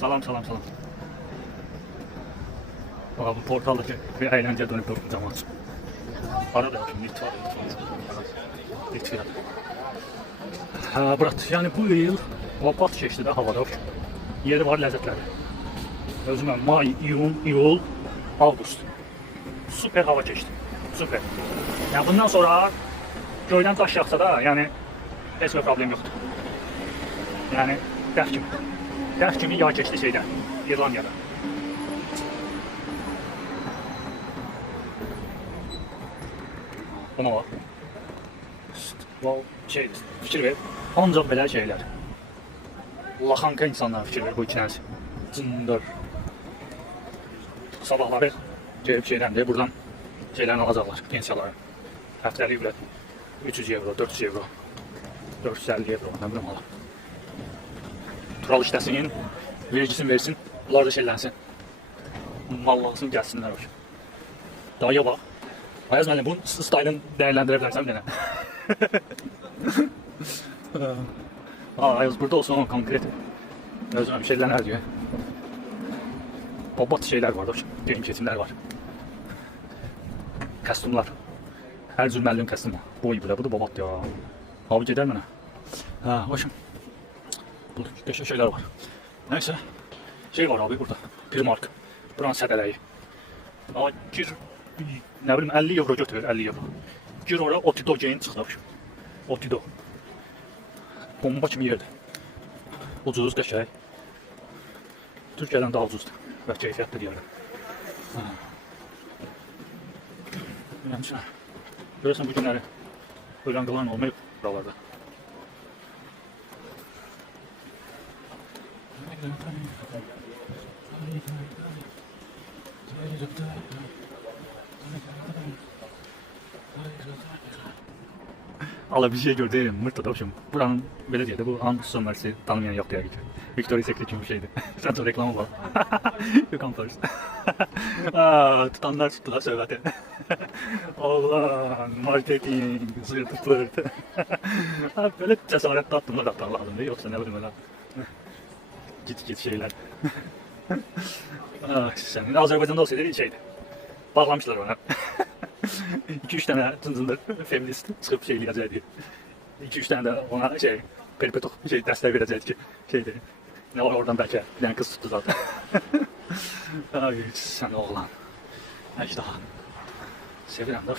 Salam, salam, salam. Bu portaldaki bir eğlence dönüp durduğum zaman. Arada kimlik var. Lütfen. Ha, Murat, yani bu yıl vapat geçti de havada. Yeri var, lezzetleri. Özümə may, iyun, iyul, avqust. Süper hava geçti. Süper. Yani bundan sonra göyden taş yağsa da yani heç bir problem yoktur. Yani dəf kimi yağ keçdi şeydən, İrlandiyada. Buna bak. Fikir ver. Ancaq belə şeylər. Laxanka insanlar fikir ver bu ikinəsi. Cındır. Sabahları gelip şeydən deyir, buradan şeylərini alacaqlar, pensiyaları. Həftəlik bile 300 euro, 400 euro, 450 euro, ne bileyim ala. Tural işləsin, vergisini versin, bunlar da şeylənsin. Mallansın, gəlsinlər o şey. Daya bak. Ayaz müəllim, bu stylını değerlendirə bilərsən bir dənə. Ayaz burada olsun ama konkret. Özüm şeyler diyor. Babat şeyler var da, geyim kesimler var. Kostümler. Her cür müəllim kostyumu. Boy bile, bu da babat ya. Abi gedər mənə. Ha, hoşum. Burada qəşəng şeyler var. Neyse. Şey var abi burada. Primark. Buranın sədələyi. Ama gir, ne bileyim 50 euro götürür, 50 euro. Gir oraya Otido geyin çıxlar. Otido. Bomba kimi yerdir. Ucuz, qəşəng. Türkiye'den daha ucuzdur. Və keyfiyyətli deyərəm. Görürsən bu günləri ölən qalan olmayıb buralarda. Allah bir şey gördüm, mırtladı hoşum. Buranın belediyede bu An Sömersi tanımayan yok diye gidiyor. Victoria's Secret gibi bir şeydi. Sen sonra reklamı var. You come first. Tutanlar tuttular söyledi. Allah, marketing, zırtı pırtı. Böyle cesaretli attımlar hatta lazım değil, yoksa ne bileyim öyle. Git şeyler. Senin Azerbaycan'da olsaydı bir şeydi. Bağlamışlar ona. 2-3 tane zınzındır feminist çıkıp şeyleyəcək diye. 2-3 tane de ona şey perpetuk şey dəstək verəcək ki şeydir. Ne var oradan belki bir tane kız tuttu zaten. Ay sen oğlan. Əcdahan. Sevirəm də.